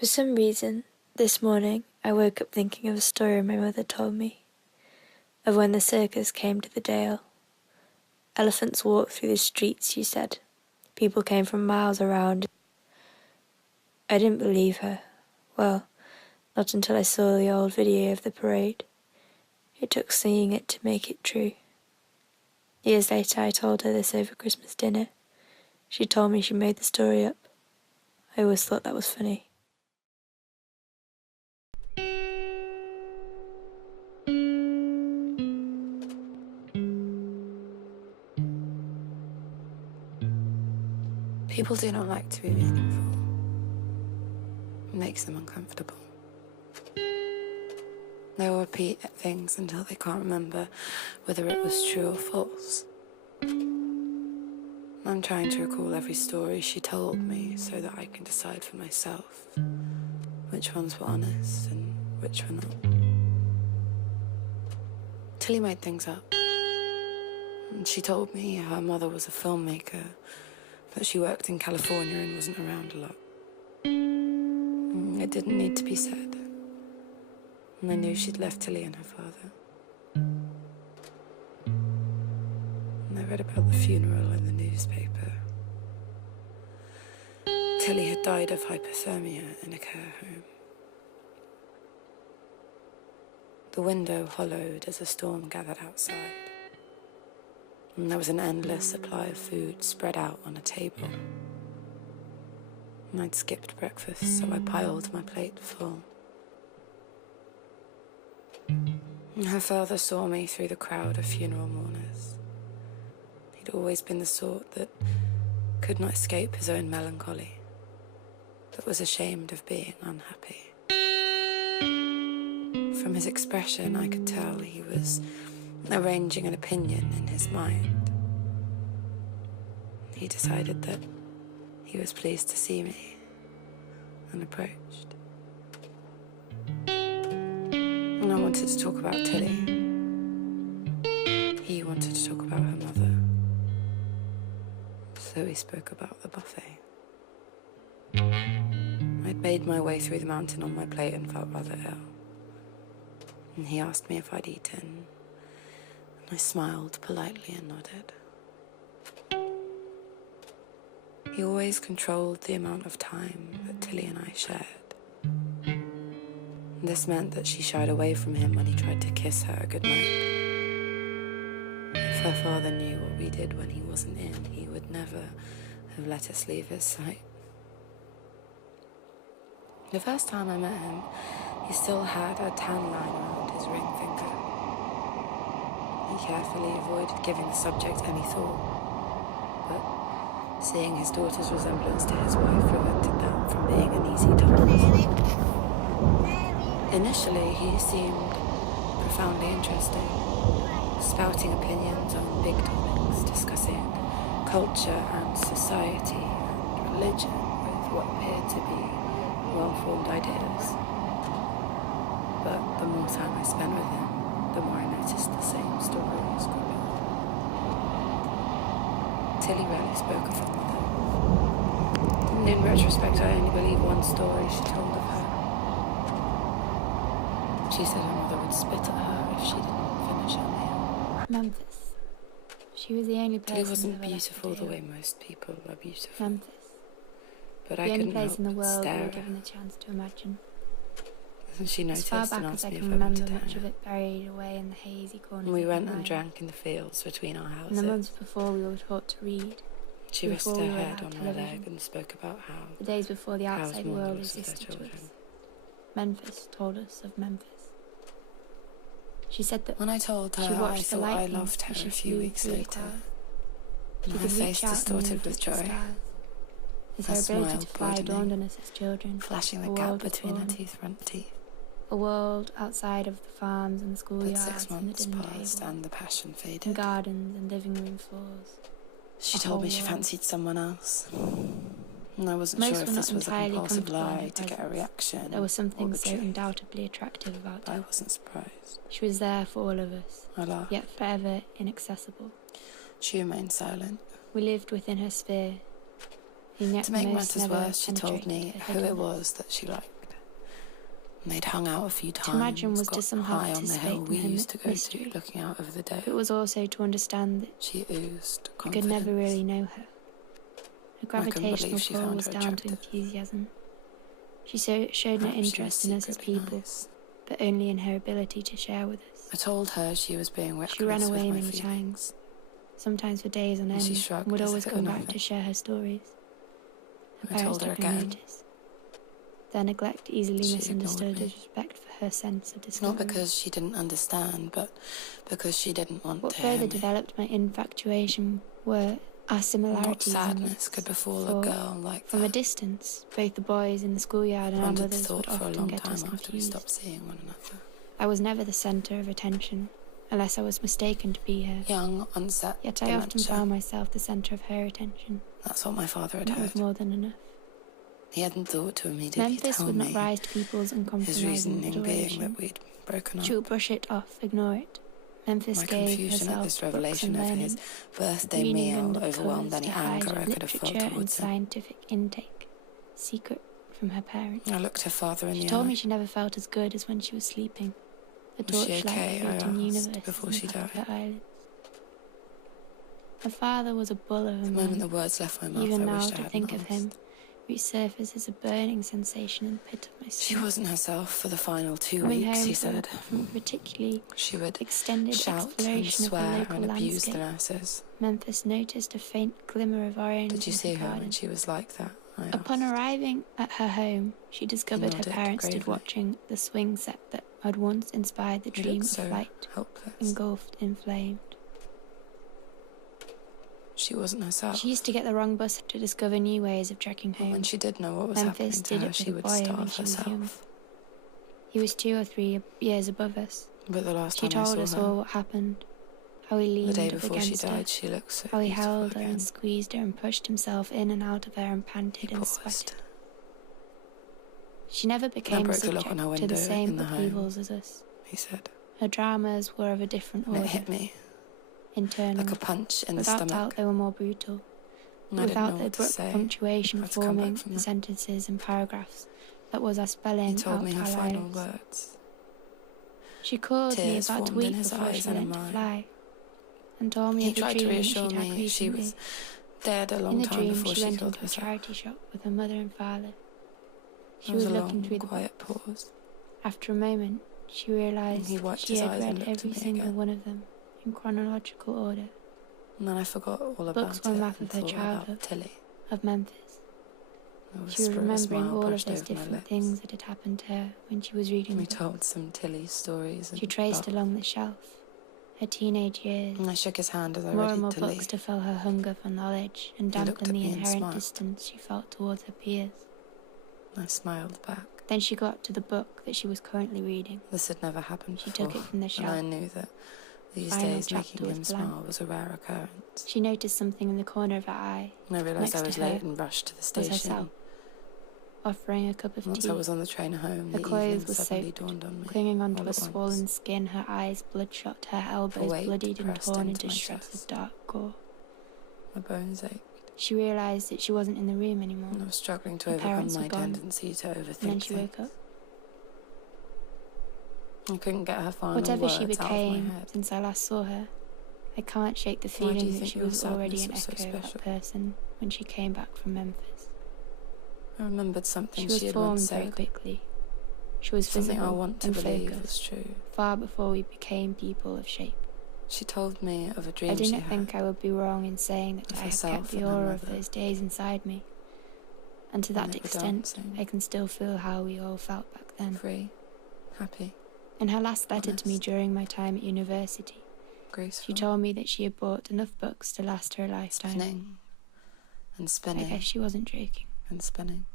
For some reason, this morning I woke up thinking of a story my mother told me, of when the circus came to the Dale. Elephants walked through the streets, she said. People came from miles around. I didn't believe her. Well, not until I saw the old video of the parade. It took seeing it to make it true. Years later I told her this over Christmas dinner. She told me she made the story up. I always thought that was funny. People do not like to be meaningful. It makes them uncomfortable. They will repeat things until they can't remember whether it was true or false. I'm trying to recall every story she told me so that I can decide for myself which ones were honest and which were not. Tilly made things up. And she told me her mother was a filmmaker, that she worked in California and wasn't around a lot. It didn't need to be said. And I knew she'd left Tilly and her father. And I read about the funeral in the newspaper. Tilly had died of hypothermia in a care home. The window hollowed as a storm gathered outside. And there was an endless supply of food spread out on a table. And I'd skipped breakfast, so I piled my plate full. And her father saw me through the crowd of funeral mourners. He'd always been the sort that could not escape his own melancholy, that was ashamed of being unhappy. From his expression, I could tell he was arranging an opinion in his mind. He decided that he was pleased to see me and approached. And I wanted to talk about Tilly. He wanted to talk about her mother. So we spoke about the buffet. I'd made my way through the mountain on my plate and felt rather ill. And he asked me if I'd eaten. I smiled politely and nodded. He always controlled the amount of time that Tilly and I shared. This meant that she shied away from him when he tried to kiss her goodnight. If her father knew what we did when he wasn't in, he would never have let us leave his sight. The first time I met him, he still had a tan line around his ring finger. He carefully avoided giving the subject any thought, but seeing his daughter's resemblance to his wife prevented that from being an easy task. Initially, he seemed profoundly interesting, spouting opinions on big topics, discussing culture and society and religion with what appeared to be well-formed ideas. But the more time I spent with him, the more I noticed the same stories growing up. Tilly rarely spoke of her mother. And in retrospect, I only believe one story she told of her. She said her mother would spit at her if she didn't finish her meal. Memphis. She was the only person. Tilly wasn't beautiful the way most people are beautiful. Memphis. But The I only couldn't place help in the but world we stare were at her. given the chance to imagine. And she As noticed far and back as asked I me can if I remember, wanted much her. of it buried away in the hazy corners And we of went my and mind. drank in the fields between our In the houses. months before we were taught to read, She before rested we her were head allowed on her television, leg and spoke about how the days before the cows outside mourned the world loss of their existed to children. us. Memphis told us of Memphis. She said that When I told she her, I watched the thought I lightning loved her as she a few flew weeks through the later. clouds. And She her could face reach out and distorted move with the joy, stars. As her her ability smile to fly broadening, dawned on us as children, flashing a the gap world was between her born. front teeth. A world outside of the farms and the But schoolyards 6 and the months dinner passed table, and the passion and faded. gardens and living room floors. She a told me whole she world. fancied someone else. And I wasn't Most sure were if not this was a entirely compulsive comfortable in her lie to get a presence. reaction There was or something the so truth. undoubtedly attractive about I her. wasn't surprised. She was there for all of us, I laughed. yet forever inaccessible. She remained silent. We lived within her sphere, and yet To make most matters never worse, she told me penetrated her who it hiddenness. was that she liked. And they'd hung out a few times, To imagine was to got somehow high on the hill participate we in her used to go mystery. to, looking out over the day. But it was also to understand that She oozed you confidence. could never really know her. Her couldn't gravitational believe she pull found was her down to attractive. enthusiasm. She showed no Perhaps she was interest in us as secretly people, nice. but only in her ability to share with us. I told her she was being reckless She ran away with my many feelings. times, sometimes for days on And she end, shrugged and would as always if it come were back to nothing. share her stories. Her I parents told her took no again. notice. Their neglect easily She misunderstood ignored me. as respect for her sense of Not discovery. because she didn't understand, but because she didn't want What to hear further me. developed my infatuation were our What similarities in sadness looks. could befall For a girl like from a that? distance, both the boys in the schoolyard and our Pondered mothers would thought for a often long get us time after we confused. stopped seeing one another. I was never the centre of attention, unless I was mistaken to be her. Young, onset Yet I dementia. often found myself the centre of her attention. That's what my father had And that was heard. more than enough. He hadn't thought to immediately Memphis tell would not me, rise to people's his uncompromising reasoning being adoration. that we'd broken up. She would brush it off, ignore it. Memphis My gave confusion at herself this to books revelation and over learning, his birthday reading meal under overwhelmed covers any to hide anger I could have felt literature and towards him. scientific intake, secret from her parents. I looked her father in She the told eye. me she never felt as good as when she was sleeping. A Was she torchlight okay? I floating asked universes before in the she back of died. her eyelids. Her father was a bull of a The man. moment the words left my mouth, Even I now, wished I to hadn't think of him asked. resurfaces a burning sensation in the pit of my She stomach. wasn't herself for the final 2 Coming weeks, home he said. from a particularly She would extended shout and exploration of the swear local and abuse the landscape, nurses. Memphis noticed a faint glimmer of orange Did you in see her her garden. when she was like that? I Upon asked. arriving at her home, she discovered her nodded parents stood gravely. watching the swing set that had once inspired the He dream of looked so flight, helpless. engulfed in flame. She wasn't herself. She used to get the wrong bus to discover new ways of trekking But home. when she did know what was Memphis happening to did her, it she with a would boy when starve she was young. herself. He was 2 or 3 years above us. But the last She time I told saw us her, all what happened, how he the leaned day up before she against her, died, she looked so how he beautiful held her again. and squeezed her and pushed himself in and out of her and He panted and paused. sweated. She never I became broke the lock subject on her to window the same in the home, upheavals as us. he said. Her dramas were of a different And order, it hit me internal. like a punch in the Without stomach. doubt, they were more brutal. And I didn't Without know the what to abrupt say. punctuation Had to come back forming from the that. sentences and paragraphs that was our spelling He told out me her our final lives. words. She called me Tears about a formed week in his before eyes she and in learnt to mine. fly, and told me He of the tried to dream that reassure she'd had me she recently. was dead a In long the time dream, before she she went killed into a herself. charity shop with her mother and father. She There was was a looking long, through the quiet books. pause. After a moment, she realised He that wiped she his had eyes and read looked at every me single again. one of them in chronological order. And then I forgot all about Books it were a map and of her thought childhood. about Tilly. Of Memphis. A She was whisper of a remembering smile all of brushed those over my different lips. things that had happened to her when she was reading We them. told some Tilly stories. She traced and along the shelf, her teenage years, I shook his hand as I more readied and more to books leave. to fill her hunger for knowledge and He looked dampen at the me and inherent smiled. distance she felt towards her peers. I smiled back. Then she got to the book that she was currently reading. This had never happened She before, took it from the and I shelf. knew that these Final days chapter making was him blank. smile was a rare occurrence. She noticed something in the corner of her eye, And I realised Next I to was her late and rushed to the was station. herself, offering a cup of Once tea. I was on the train home, Her the clothes evening were suddenly soaked, dawned on me. clinging all onto her at once. swollen skin, her eyes bloodshot, her elbows weight bloodied and pressed torn into into my shreds of chest. dark gore. My bones ached, She realised that she wasn't in the room anymore, and I was struggling to Her overcome parents my were gone. tendency to overthink and then she things. woke up. I couldn't get her final Whatever words she out of my became head. since I last saw her, I can't shake the Why do you feeling that think she your was already an sadness was so echo of that special? person when she came back from Memphis. I remembered She something was she had formed once very said. quickly. She was Something I visible want to and believe focused, was true. far before we became people of shape. She told me of a dream I she didn't had. think I would be wrong in saying that Of I had herself kept the and her aura of mother. those days inside me. And to When that they were extent, dancing. I can still feel how we all felt back then. Free, happy, In her last letter to me honest. during my time at university, graceful, she told me that she had bought enough books to last her a lifetime. spinning and I spinning guess she wasn't joking. and spinning.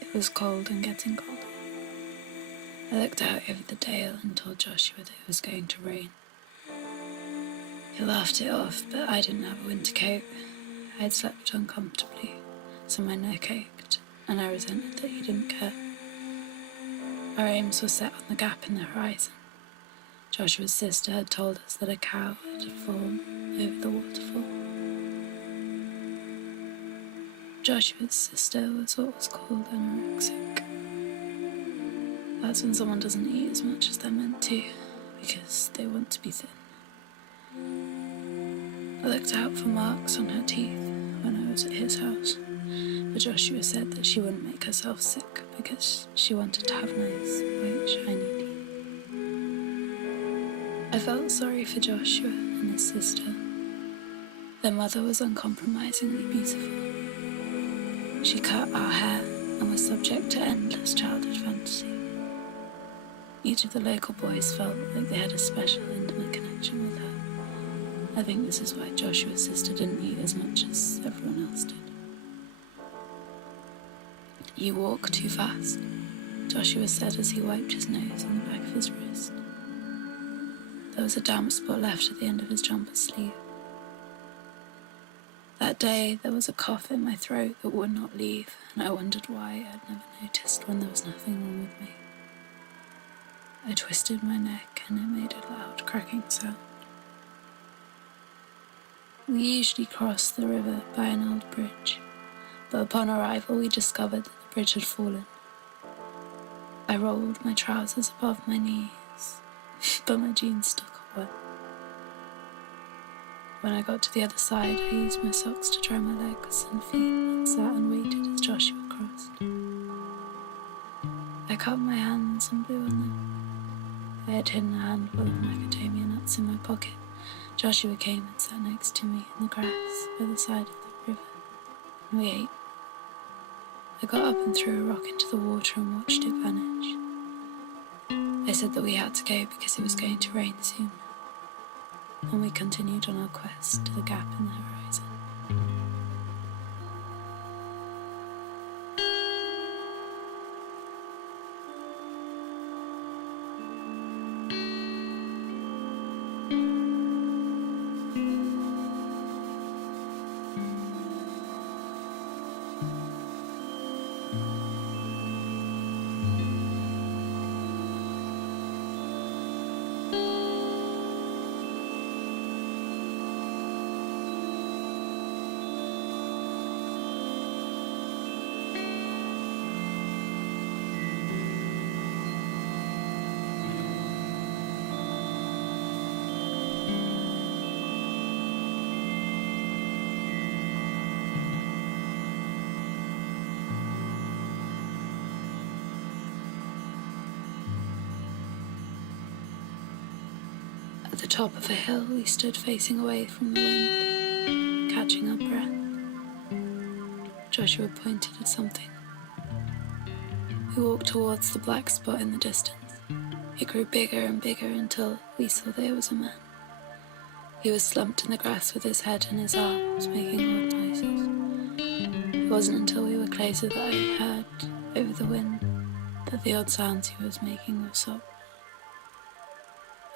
It was cold and getting colder. I looked out over the dale and told Joshua that it was going to rain. He laughed it off, but I didn't have a winter coat. I had slept uncomfortably, so my neck ached, and I resented that he didn't care. Our aims were set on the gap in the horizon. Joshua's sister had told us that a cow had fallen over the waterfall. Joshua's sister was what was called anorexic. That's when someone doesn't eat as much as they're meant to because they want to be thin. I looked out for marks on her teeth when I was at his house, but Joshua said that she wouldn't make herself sick because she wanted to have nice, white, shiny teeth. I felt sorry for Joshua and his sister. Their mother was uncompromisingly beautiful. She cut our hair and was subject to endless childhood fantasy. Each of the local boys felt like they had a special, intimate connection with her. I think this is why Joshua's sister didn't eat as much as everyone else did. "You walk too fast," Joshua said as he wiped his nose on the back of his wrist. There was a damp spot left at the end of his jumper sleeve. That day, there was a cough in my throat that would not leave, and I wondered why I'd never noticed when there was nothing wrong with me. I twisted my neck and it made a loud cracking sound. We usually crossed the river by an old bridge, but upon arrival we discovered that the bridge had fallen. I rolled my trousers above my knees, but my jeans stuck up well. When I got to the other side, I used my socks to dry my legs and feet and sat and waited as Joshua crossed. I cupped my hands and blew on them. I had hidden a handful of macadamia nuts in my pocket. Joshua came and sat next to me in the grass by the side of the river, and we ate. I got up and threw a rock into the water and watched it vanish. I said that we had to go because it was going to rain soon, and we continued on our quest to the gap in the horizon. At the top of a hill, we stood facing away from the wind, catching our breath. Joshua pointed at something. We walked towards the black spot in the distance. It grew bigger and bigger until we saw there was a man. He was slumped in the grass with his head in his arms, making odd noises. It wasn't until we were closer that I heard, over the wind, that the odd sounds he was making were sobs.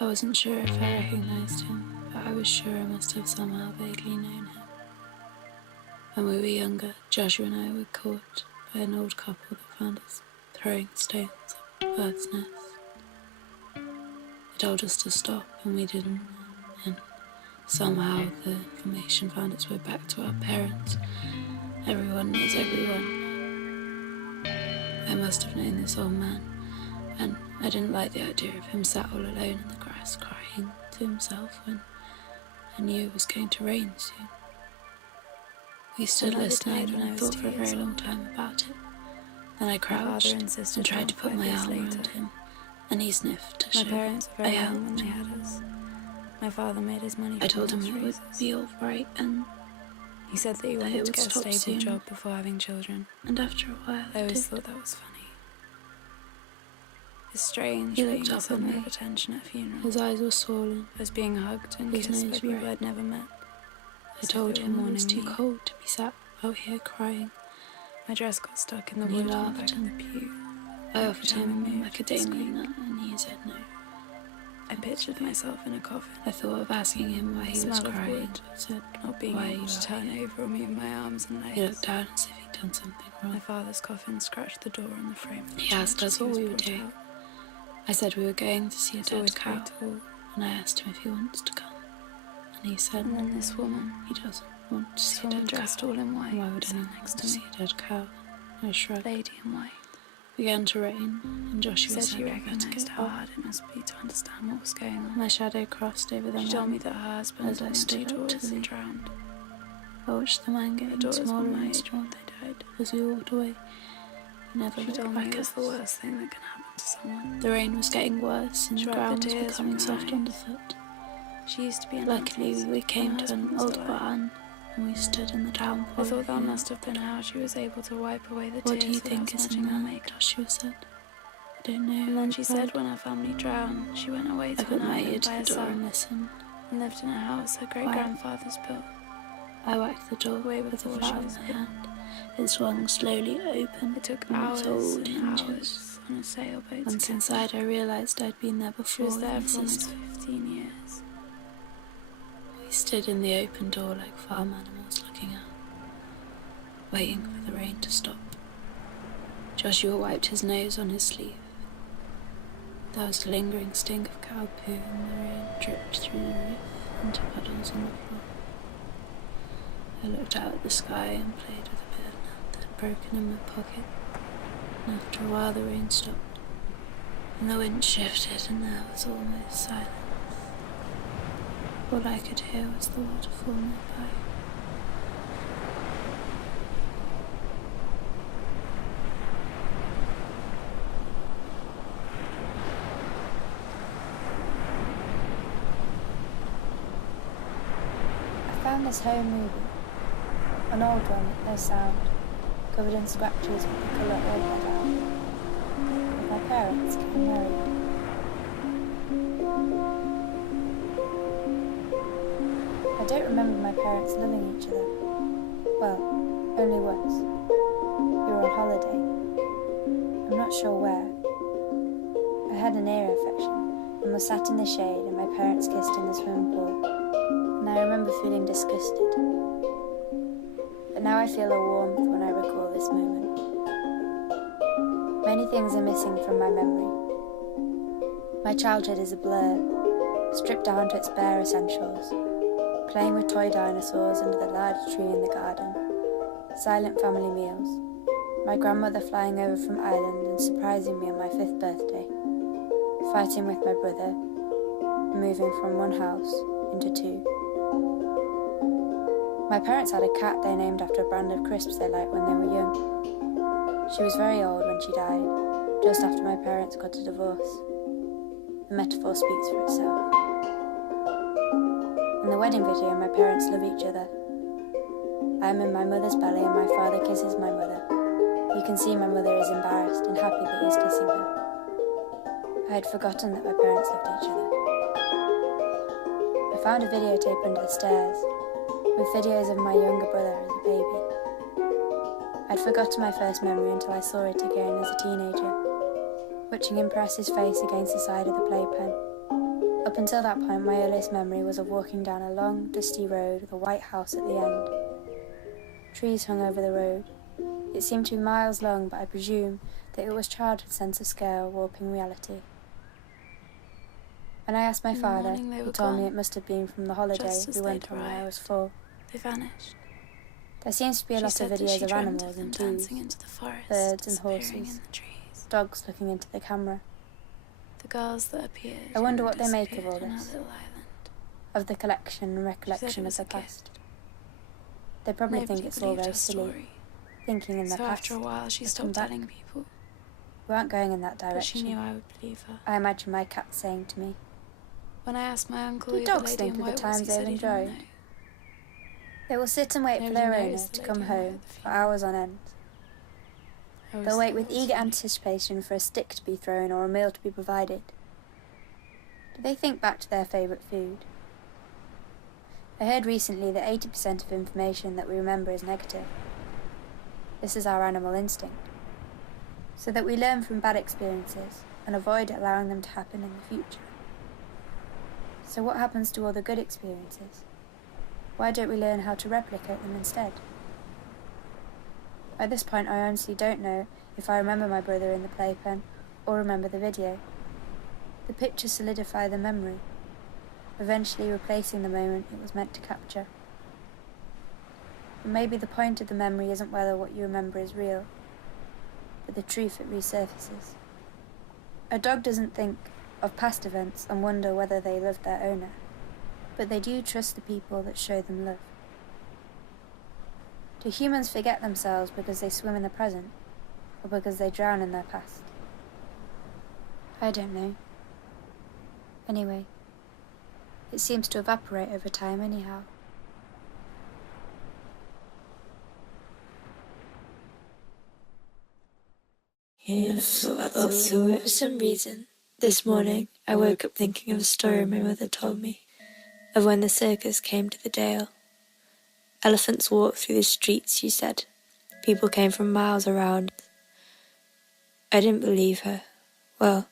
I wasn't sure if I recognized him, but I was sure I must have somehow vaguely known him. When we were younger, Joshua and I were caught by an old couple that found us throwing stones at a bird's nest. They told us to stop and we didn't, and somehow the information found its way back to our parents. Everyone knows everyone. I must have known this old man, and I didn't like the idea of him sat all alone in the grass crying to himself when I knew it was going to rain soon. We stood listening and I thought for a very long time about it. Then I crouched and tried to put my arm around him, and he sniffed to show My parents were very I young helped when they him. had us. My father made his money. I told him from it would races. be all right, and He said that he that wanted it to would get a stop stable soon. job before having children. after a while I it always did. thought that was funny. It's strange He being looked the up at center me. of attention at funerals. His eyes were swollen. Was being hugged and His kissed nose by people red. I'd never met. I told they were him it was mourning too me. cold to be sat out here crying. My dress got stuck in the And he wood on the laughed back of and the pew. I offered time him I a moved, he macadamia screamed. nut, and he said no. I pictured myself in a coffin, I thought of asking him why he was Smell of crying. wood. I said, not being why are able you to out turn here? over or move my arms and He legs. looked down as if he'd done something My wrong. father's coffin scratched the door on the frame. of the He asked church us as what was we were brought doing. out. I said we were going to see a He's always dead cow, very tall. and I asked him if he wants to come. And he said, And then this woman, he doesn't want to see a someone dead dressed cow. all in white, Why would sat anyone next want to to see me. a dead cow? I shrugged. Lady in white. It began to rain, and She Joshua said said she we better recognised get how off. hard it must be to understand what was going on. My shadow crossed over the She man. told me that her husband as I and two stood up to daughters the had knee. drowned. I watched the man The getting daughters were smaller my and age smaller. when they died. As we walked away, he never She looked told me back it was at the us. worst thing that can happen to someone. The rain was getting worse, and She the wiped the ground was tears becoming from her soft eyes. underfoot. She used to be an Luckily, artist. we came Her to husband an was old alive. barn, and we stood in the downpour. I thought that looking out. must have been how she was able to wipe away the What tears do you think without is in smudging her there? makeup. Joshua said. I don't know. And then she I said replied. when her family drowned, she went away I to put an my ear island to by the door herself and listened. and lived in a house her great-grandfathers built. I whacked the door Way with the before flat she of was my hit. hand. It swung slowly open. It took on hours its old and hinges. hours on a sailboat to Once get inside, there. I realised I'd been there She before was with there my for almost sister. 15 years. We stood in the open door like farm animals looking out, waiting for the rain to stop. Joshua wiped his nose on his sleeve. There was a lingering stink of cow poo, and the rain dripped through the roof into puddles on the floor. I looked out at the sky and played with a bit of nut that had broken in my pocket, and after a while the rain stopped, and the wind shifted, and there was almost silence. All I could hear was the waterfall nearby. I found this home movie, an old one with no sound, covered in scratches with the colour all bled out. My parents getting married. I don't remember my parents loving each other. Well, only once. We were on holiday. I'm not sure where. I had an ear infection and was sat in the shade, and my parents kissed in the swimming pool. And I remember feeling disgusted. But now I feel a warmth when I recall this moment. Many things are missing from my memory. My childhood is a blur, stripped down to its bare essentials. Playing with toy dinosaurs under the large tree in the garden. Silent family meals. My grandmother flying over from Ireland and surprising me on my 5th birthday. Fighting with my brother. And moving from one house into 2. My parents had a cat they named after a brand of crisps they liked when they were young. She was very old when she died, just after my parents got a divorce. The metaphor speaks for itself. In the wedding video, my parents love each other. I am in my mother's belly and my father kisses my mother. You can see my mother is embarrassed and happy that he is kissing her. I had forgotten that my parents loved each other. I found a videotape under the stairs, with videos of my younger brother as a baby. I'd forgotten my first memory until I saw it again as a teenager, watching him press his face against the side of the playpen. Up until that point, my earliest memory was of walking down a long, dusty road with a white house at the end. Trees hung over the road. It seemed to be miles long, but I presume that it was childhood's sense of scale warping reality. When I asked my In the father, morning they he were told me gone, it must have been from the holiday just as we went they'd on when I arrived. was 4. They vanished. There seems to be a She lot of said that videos she of dreamt animals them and trees, dancing into the forest, birds and disappearing horses. in the trees. dogs looking into the camera, The girls that appeared. I wonder and what they make of all disappeared on this. our little island. of the collection and She said recollection it of was the a past. gift. They probably Nobody think it's all believed very her silly, story. thinking in the So past. after a while, she they'll stopped come back. telling people. We aren't going in that But she direction. knew I would believe her. I imagine my cat saying to me, When I asked my uncle Do who the dogs lady think in of the white was, times he they've said he didn't enjoyed? know. they will sit and wait for Nobody their owner knows the to lady come in white home at the for funeral. hours on end. I always They'll wait thought with that was eager funny. anticipation for a stick to be thrown or a meal to be provided. Do they think back to their favourite food? I heard recently that 80% of information that we remember is negative. This is our animal instinct. So that we learn from bad experiences and avoid allowing them to happen in the future. So what happens to all the good experiences? Why don't we learn how to replicate them instead? At this point, I honestly don't know if I remember my brother in the playpen or remember the video. The pictures solidify the memory, eventually replacing the moment it was meant to capture. But maybe the point of the memory isn't whether what you remember is real, but the truth it resurfaces. A dog doesn't think of past events and wonder whether they loved their owner, but they do trust the people that show them love. Do humans forget themselves because they swim in the present, or because they drown in their past? I don't know. Anyway, it seems to evaporate over time anyhow. For some reason, this morning I woke up thinking of a story my mother told me of when the circus came to the Dale. Elephants walked through the streets, she said. People came from miles around. I didn't believe her. Well,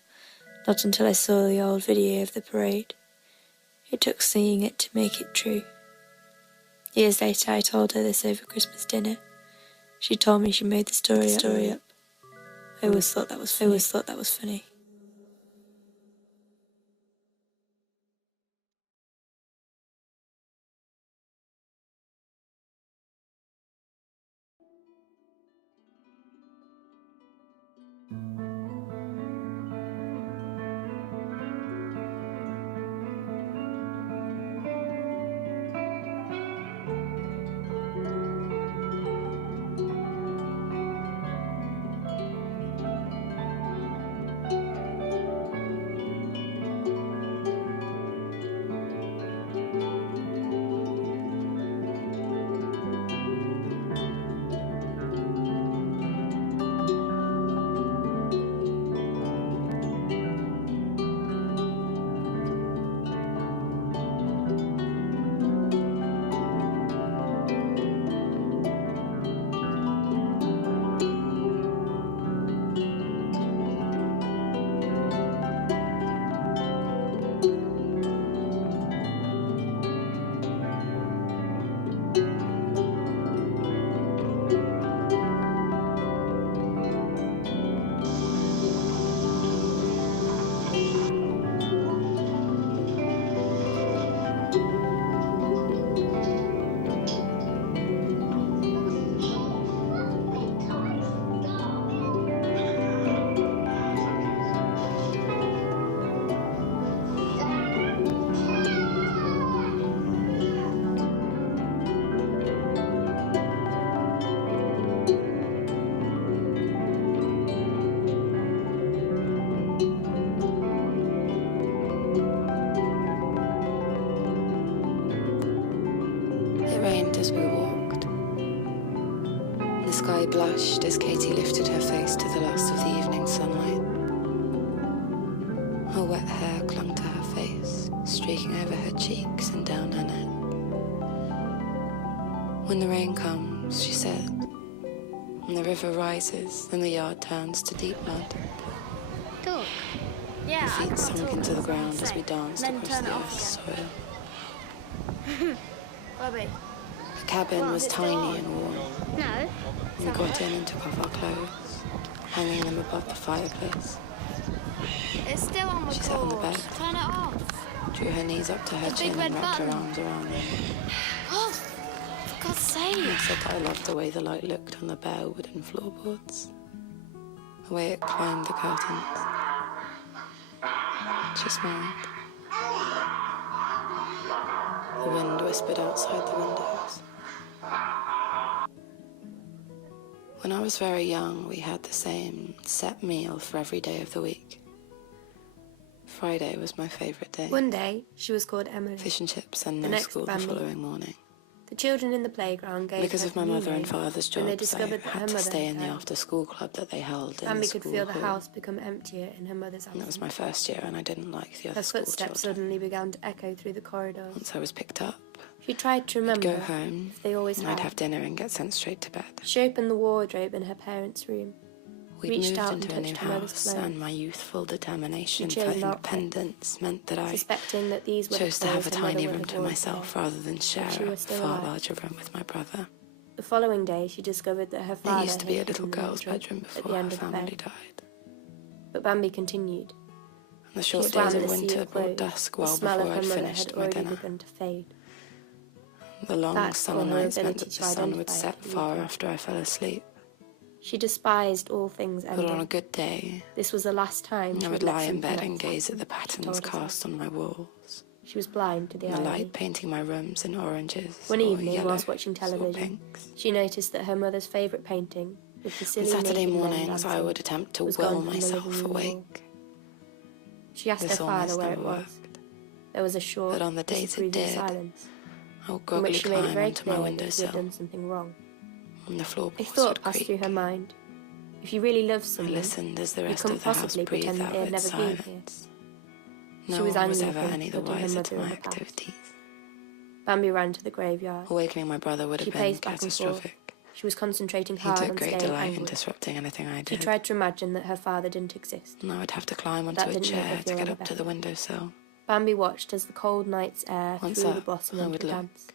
not until I saw the old video of the parade. It took seeing it to make it true. Years later, I told her this over Christmas dinner. She told me she made the story up. I always thought that was funny. It rained as we walked. The sky blushed as Katie lifted her face to the last of the evening sunlight. Her wet hair clung to her face, streaking over her cheeks and down her neck. When the rain comes, she said, and the river rises, and the yard turns to deep mud. Talk. Yeah, Her feet sunk into the ground as we danced across the earth's soil. Bobby. The cabin was tiny and warm. No. We got in and took off our clothes, hanging them above the fireplace. It's still on She sat on the bed, Turn it off. drew her knees up to her The big chin and red wrapped her button. arms around them. Oh, for God's sake. I said that I loved the way the light looked on the bare wooden floorboards, the way it climbed the curtains. She smiled. The wind whispered outside the windows. When I was very young, we had the same set meal for every day of the week. Friday was my favourite day. One day, she was called Emily. Fish and chips and The no next school the Bambi. following morning. The children in the playground gave Because her of my a new mother and name father's when they jobs, I discovered that her had to mother stay had in the died. after-school club that they held in Bambi the could school feel the hall. house become emptier in her mother's And that was absence. my first year, and I didn't like the other Her school footsteps children. suddenly began to echo through the corridors. Once I was picked up, She tried to I'd remember go home, if they always and had. I'd have dinner and get sent straight to bed. She opened the wardrobe in her parents' room. We'd reached moved out into and a new touched her mother's house, clothes. and my youthful determination She for chose an outfit, independence meant that I suspecting that these were chose the to have a clothes her mother tiny would room have to worn myself today. rather than share she a was still far alive. larger room with my brother. The following day, she discovered that her father It used to be a had little hidden the girl's wardrobe bedroom at before the her end of the family bed. died. But Bambi continued. The She short swam days of the sea winter of brought clothes. dusk The well smell before of her I'd mother finished had my already dinner. begun to fade. The long That, summer or her nights meant ability that to the sun would identify set it far weakened. after I fell asleep. She despised all things But on a ending. good day, This was the last time she I would let lie in something bed like and this gaze at happen, the she patterns told herself. cast on my walls. She was blind to the The irony. light painting my rooms in oranges One or evening, yellows whilst watching or television, pinks. she noticed that her mother's favourite painting, with the On silly Saturday naked men mornings, I dancing, would attempt to was will gone from the myself living room wall. awake. She asked This her father almost where it never was. worked. There was a short, But on the days it disapproving did, silence, I would in groggily which she made it climb very onto my clear that he had windowsill, done something wrong. and the A floorboards thought would passed creak. through her mind. If you really loved I someone, listened as the you rest couldn't of the house possibly breathed pretend that out they had its never been here. silence. She No was one was angry ever for any the putting her wiser mother to in my the past. activities. Bambi ran to the graveyard. Awakening my brother would She have been paced back and forth. catastrophic. She was concentrating He hard took on great staying delight in angry. disrupting anything I She did. tried to imagine that her father didn't exist. And I would have to climb That onto a didn't make her chair to feel get any up to better. the windowsill. Bambi watched as the cold night's air Once threw the up, blossom I into would the look. dance.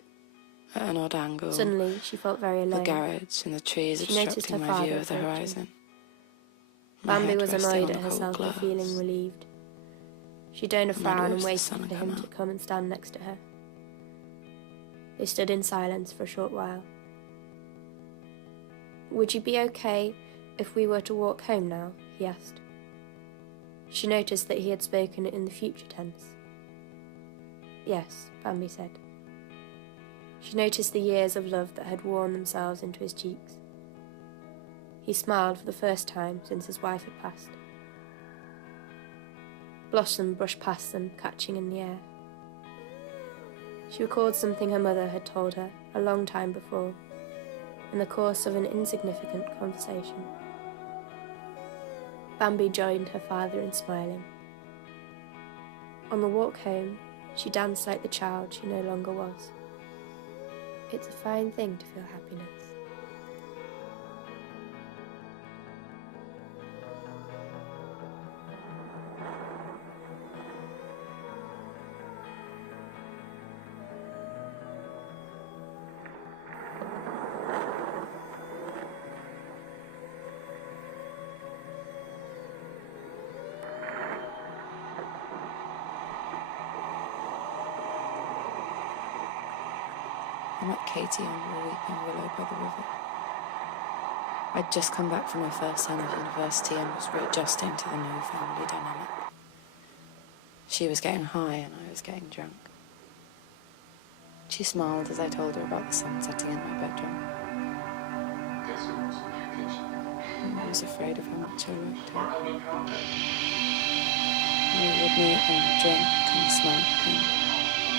At an odd angle, Suddenly, she felt very the alone. garage and the trees She noticed obstructing her my view father of the approaching. horizon. My Bambi head was resting annoyed on at the cold herself for glass. feeling relieved. She donned a And I'd frown and watched the waited sun for come him to out. come and stand next to her. They stood in silence for a short while. "Would you be okay if we were to walk home now?" he asked. She noticed that he had spoken in the future tense. "Yes," Bambi said. She noticed the years of love that had worn themselves into his cheeks. He smiled for the first time since his wife had passed. Blossom brushed past them, catching in the air. She recalled something her mother had told her a long time before, in the course of an insignificant conversation. Bambi joined her father in smiling. On the walk home, she danced like the child she no longer was. It's a fine thing to feel happiness. I met Katie on the weeping willow by the river. I'd just come back from my first term of university and was readjusting to the new family dynamic. She was getting high and I was getting drunk. She smiled as I told her about the sun setting in my bedroom. I was afraid of how much I liked her. We would meet and drink and smoke and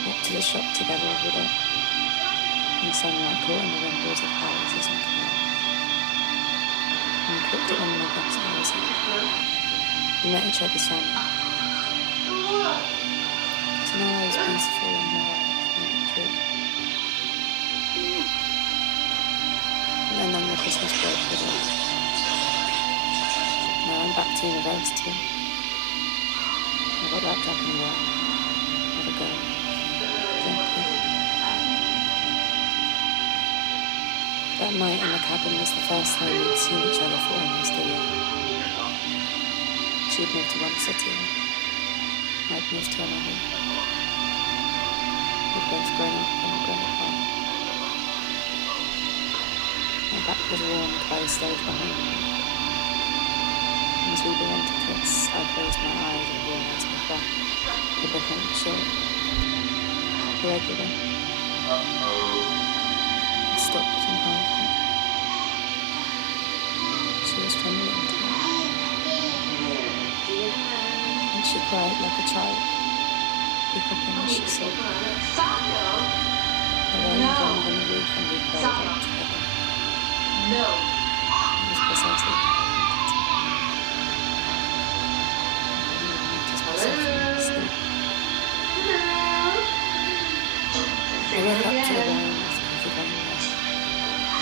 walk to the shop together every day. And the sunlight caught in the windows of houses and canals. And we cooked it on my best hours. We met each other's family. To know I was beautiful in her eyes made it true. And then the Christmas break was over. Now I'm back to university. I got wrapped up in work. Had a go. Drinking. That night in the cabin was the first time we'd seen each other for almost a year. She'd moved to one city. I'd moved to another. We'd both grown up and grown apart. My back was warmed by the stage behind me. As we began to kiss, I closed my eyes and realized my back had become short, irregular. It stopped and held me. She was trembling too. And she cried like a child, hiccuping as she sobbed. I ran down on the roof and we cried out together. It was precisely what I wanted. Just myself in sleep. I woke up to the warm with coffee going there.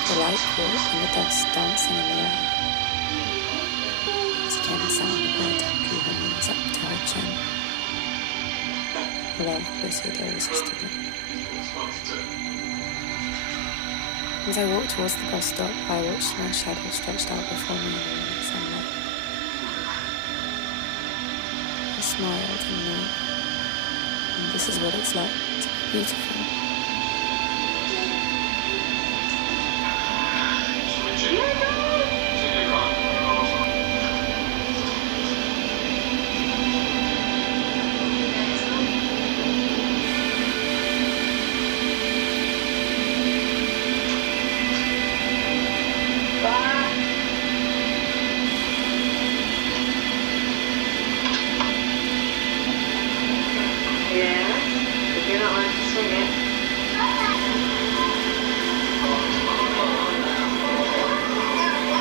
The light caught and the dust dancing in the air. As again the sound of her tattoo woman's up to her chin. Love pursued irresistibly. As I walked towards the bus stop, I watched my shadow stretched out before me in the morning sunlight. I smiled this is what it's like to be beautiful.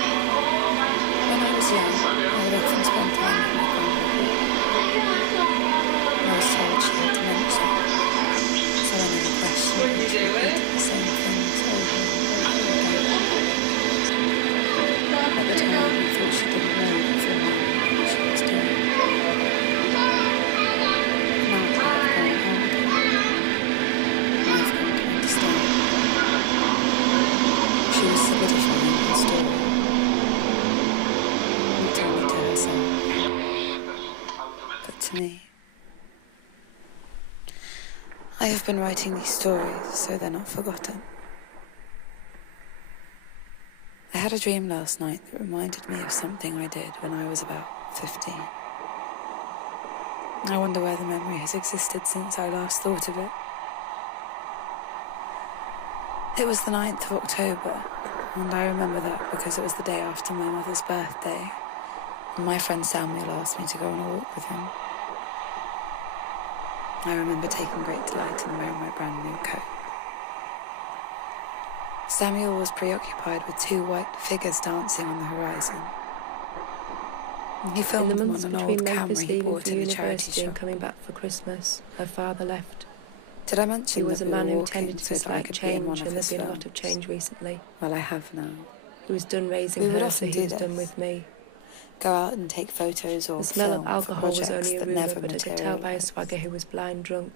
When I was young, I would often spend time with my grandmother. I was told she had dementia, so I never questioned her. She repeated the same things over and over again. At the time, I thought she didn't know the full what she was doing. Now that I've grown older, I've come to understand. She was solidifying her story. Not only to herself, but to me. I have been writing these stories so they're not forgotten. I had a dream last night that reminded me of something I did when I was about 15. I wonder where the memory has existed since I last thought of it. It was the 9th of October, and I remember that because it was the day after my mother's birthday, and my friend Samuel asked me to go on a walk with him. I remember taking great delight in wearing my brand new coat. Samuel was preoccupied with 2 white figures dancing on the horizon. He In filmed the them months on an between old camera Memphis he leaving bought for in a charity university and shop. coming back for Christmas, her father left. Did I mention He was that a we man were who walking tended to so that I dislike could be in one change, of and his there'd been a lot of films? change recently. Well, I have now. He was done raising We would her, often so do he was done this. with me. Go out and take photos or The smell film of alcohol for was projects only a that rumour, never but I could tell by his materialised. swagger he was blind drunk.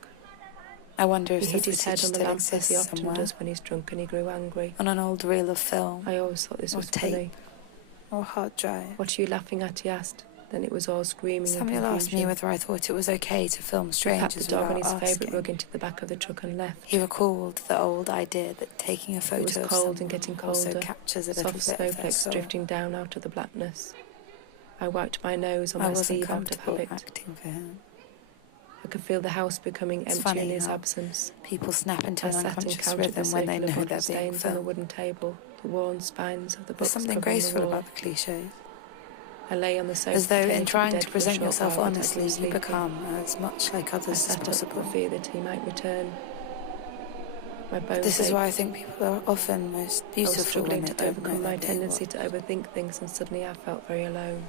I wonder He if hit the his head footage on the still lamp as he exists often somewhere does when he's drunk, and he grew angry. on an old reel of film I always thought this or was tape funny. or hard drive. What are you laughing at, he asked. Then it was all screaming Samuel and asked me confusion. whether I thought it was okay to film He packed strangers the dog without and his favourite rug asking. into the back of the truck and left. He recalled the old idea that taking a It photo was of cold and someone getting also colder. captures a little Soft bit of their snowflakes soul. drifting down out of the blackness. I wiped my nose on I my wasn't sleeve out of comfortable habit. acting for him. I could feel the house becoming It's empty funny in his how absence. People snap into I an sat and unconscious counted the rhythm when they circular know blood they're being stains on the filmed. wooden table, the worn spines of the There's books something covering graceful the wall. about the cliches. I lay on the sofa, As though caring in for trying the to dead for a present short yourself while, but I'd honestly, been you sleeping. become as much like I others as sat up possible. for fear that he might return. My bones This is why I ached. think people are often most I was beautiful when struggling they to don't know overcome my they're being tendency to overthink things, and suddenly I felt very alone.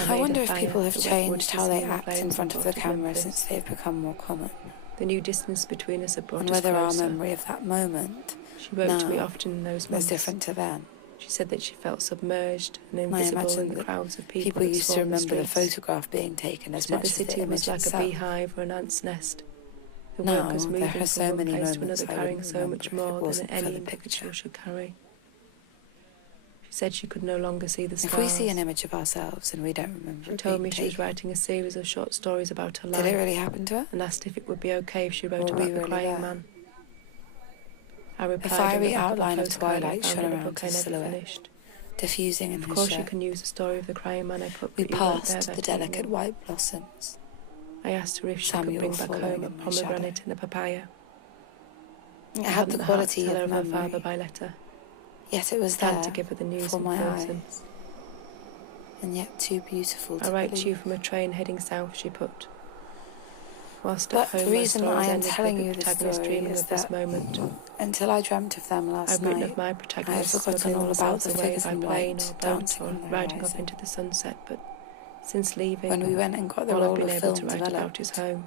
I made wonder a if fire, people have the wet wood changed how they hissing in the act in flames front of and the thought camera Memphis. since they've become more common, The new distance between us had brought and us whether our closer. memory of that moment She wrote to me now often in those was months. different to then. She said that she felt submerged and I invisible imagine in the that crowds of people people that used to swarmed remember the streets. photograph being taken as She said much the as the city image was like itself. a beehive or an ant's nest. The Now, workers there moving are so from one many place to moments another, I carrying wouldn't so much remember if it more than wasn't for any the individual picture. should carry. She said she could no longer see the stars. If we see an image of ourselves and we don't remember She it told being me she was taken, writing a series of short stories about her life. did it really happen to her? And asked if it would be okay if she wrote Were we about the really crying there? man. I A replied fiery on the back outline of of a postcard I twilight found shone in a around book I his never silhouette, finished. diffusing in Of his course you shirt. can use the story of the crying man I put, We but you weren't passed there the that delicate evening. white blossoms. I asked her if she Samuel could bring back following home a in my pomegranate and a papaya. It I had hadn't the the heart to quality tell her of of her father memory, by letter. yet it was I had there to give her the news before in my person. eyes, and yet too beautiful I to write to you believe. from a train heading south, she put. Whilst But at home, the my reason stories I am ended telling with you the this protagonist story dreaming is of this that moment. until I dreamt of them last I've written night, of my I had protagonists forgotten smuggling all about themselves the away figures by in plane white or boat dancing or on the riding off horizon. into the sunset, but since leaving, When we went and got the all I've roll been of able film to write about developed, is home.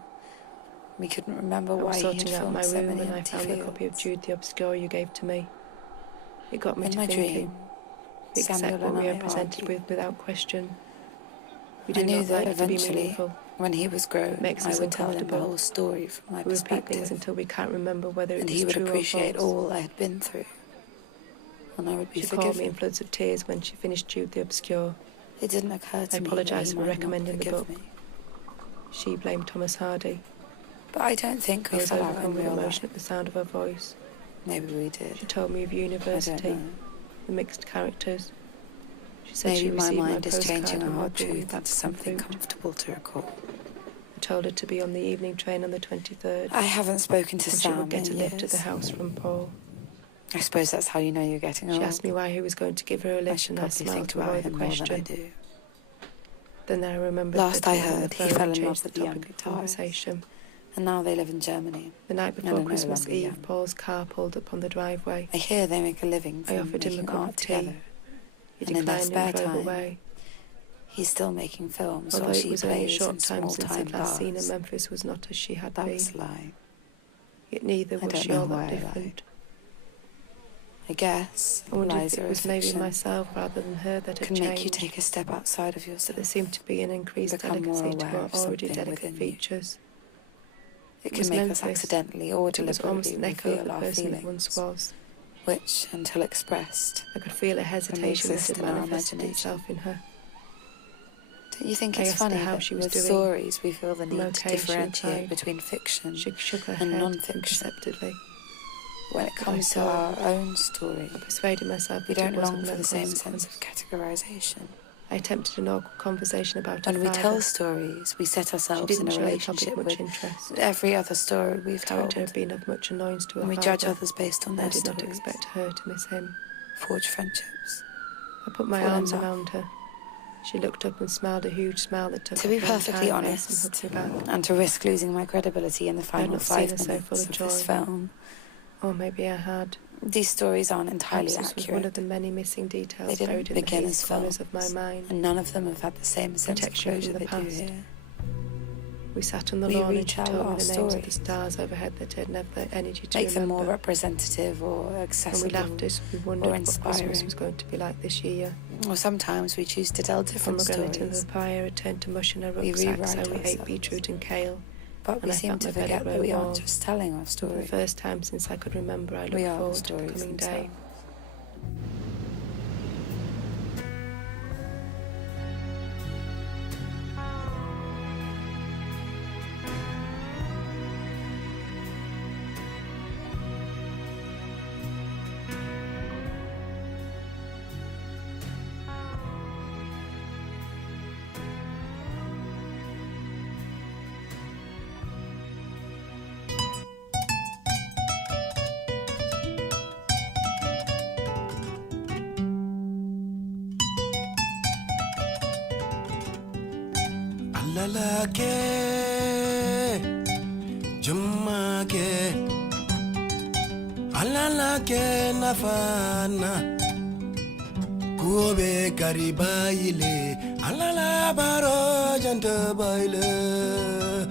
we couldn't remember I why was he had sorting out my filmed so room many when I empty found the copy of fields. Jude the Obscure you gave to me. It got me In to my thinking. dream, We accept Samuel what and we are I presented argued. with without question. We I do knew not that like to be eventually, meaningful. when he was grown, Makes I us would tell him the uncomfortable. whole story from my We repeat things perspective, until we can't remember whether it and was he would true appreciate or false. all I had been through, and I would be She called me in forgiven. floods of tears when she finished Jude the Obscure. It didn't occur to I me that apologised he for might not recommending the forgive book. me. She blamed Thomas Hardy. But I don't think I we was fell out in overcome with real emotion life. at the sound of her voice. Maybe we did. She told me of I university, don't know. the mixed characters. She said she Maybe my received my mind is postcard changing and our had brought me truth back into some something food. comfortable to recall. I told her to be on the evening train on the 23rd. I haven't spoken to and she Sam would get a in lift to the years. house from Paul. I suppose that's how you know you're getting old. She asked me why he was going to give her a I lift, should and I probably smiled think to about avoid the him more than I question. do. Then I remembered Last that I he was on the heard, he phone fell and in love changed with the the young topic of guitarist. conversation. And now they live in Germany. The night And before are no Christmas longer Eve, young. Paul's car pulled up on the driveway. I hear they make a living I from offered him a making cup art of tea. together. He And in their declined spare and drove time, away. He's still making films Although while it she was only a plays short in time since small-time I'd last seen her, bars. Memphis was not as she had That been. was a lie. Yet neither I was don't she know all that why I different. lied. I guess I wondered if lies it are a was maybe fiction. myself rather than her that had Can changed. make you take a step outside of But yourself. there seemed to be an increased Become more delicacy to aware her of already something delicate within you. features. It was can make us Memphis, accidentally or It was almost deliberately an echo of reveal the our person it once feelings, was. which, until expressed, I could feel a hesitation that exist had in our manifested imagination. itself in her. don't you think I it's asked her funny how that she was with doing. stories we feel the I'm need okay, to she differentiate replied. between fiction She shook her and head non-fiction? imperceptibly. When it I comes to saw- our own story, I persuaded myself we that don't it wasn't long for no the same consequence. sense of categorization. I attempted an awkward conversation about her When we father. tell stories, we set She ourselves in didn't a show the topic relationship much with interest. every other story we've told, Character had been of much annoyance to her and we father. judge others based on I their did not stories, expect her to miss him. forge friendships. I put my Fall in arms love. around her. She looked up and smiled a huge smile that took To her be full perfectly entire face and honest, hugged me back. and to risk losing my credibility in the final not seen 5 her so minutes full of of this joy. film, Or maybe I had. these stories aren't entirely Perhaps this was one of accurate, the many missing They details didn't buried in the begin hazy as corners of my films. mind. and none of them have had the same sense of Protection from closure the they do past. here. We sat on the We lawn and she retell told me our the names of the stories. stars overhead that had never the energy to Make them more remember. representative or And we accessible, laughed as we wondered what Christmas inspiring. was going to be like this year. or sometimes we choose to tell different Pomegranate and stories, papaya had turned to mush in her We rucksack, rewrite so we ate ourselves. beetroot and kale. but we and I seem felt to my belly forget that grow we aren't warm. just telling our For the story. first time since I could remember, I We looked are the forward to the stories coming day. themselves. Alalake, Jummake, Alalake nafana, Kuobe karibaile, Alala baro janta baile.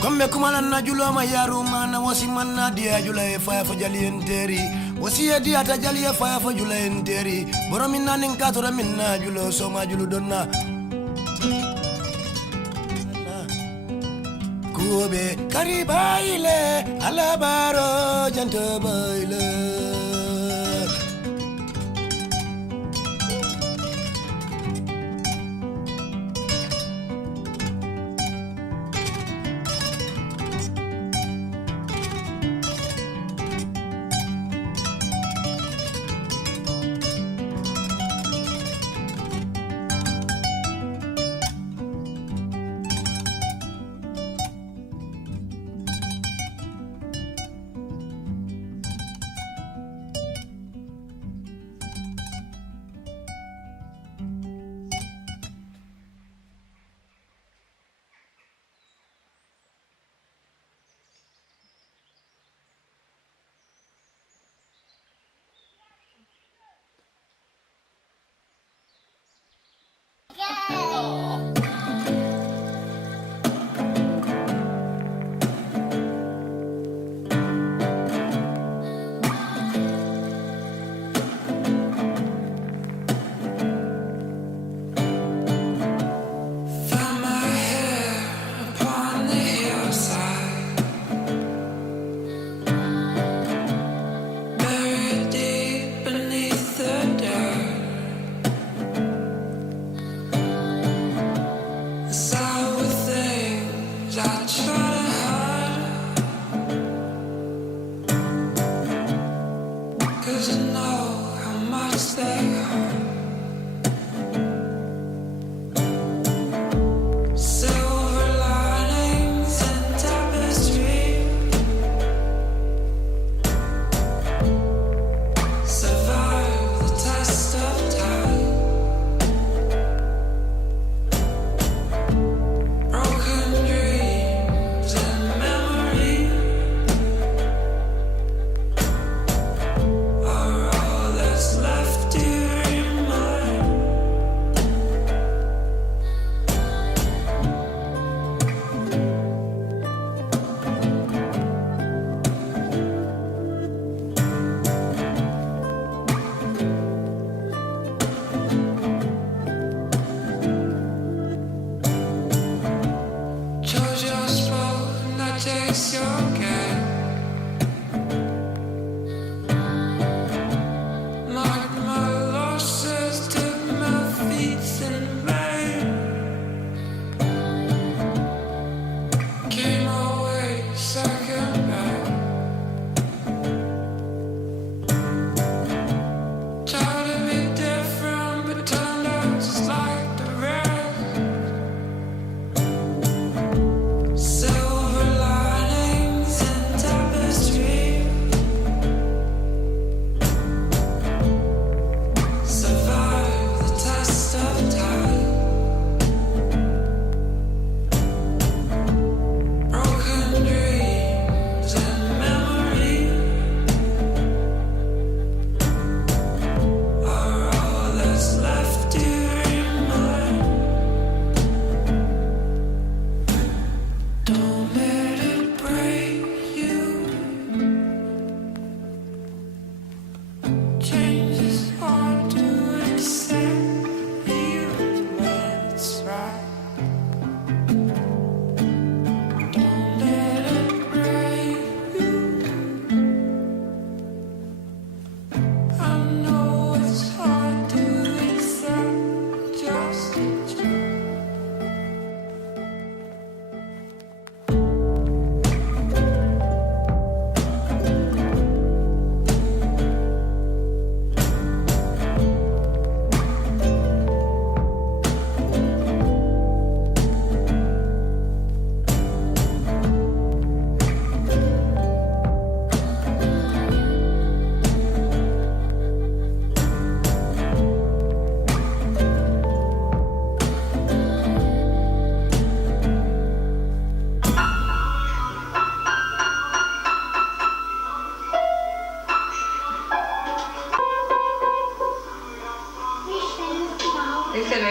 Komme kumala na julo ma yaru mana wasi manna dia jula e faya fo jali enteri wasi e dia ta jali e faya fo jula enteri boro minna nin katora minna julo so ma julu donna kuobe karibaile alabaro janta baile.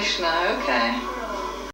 Krishna, okay.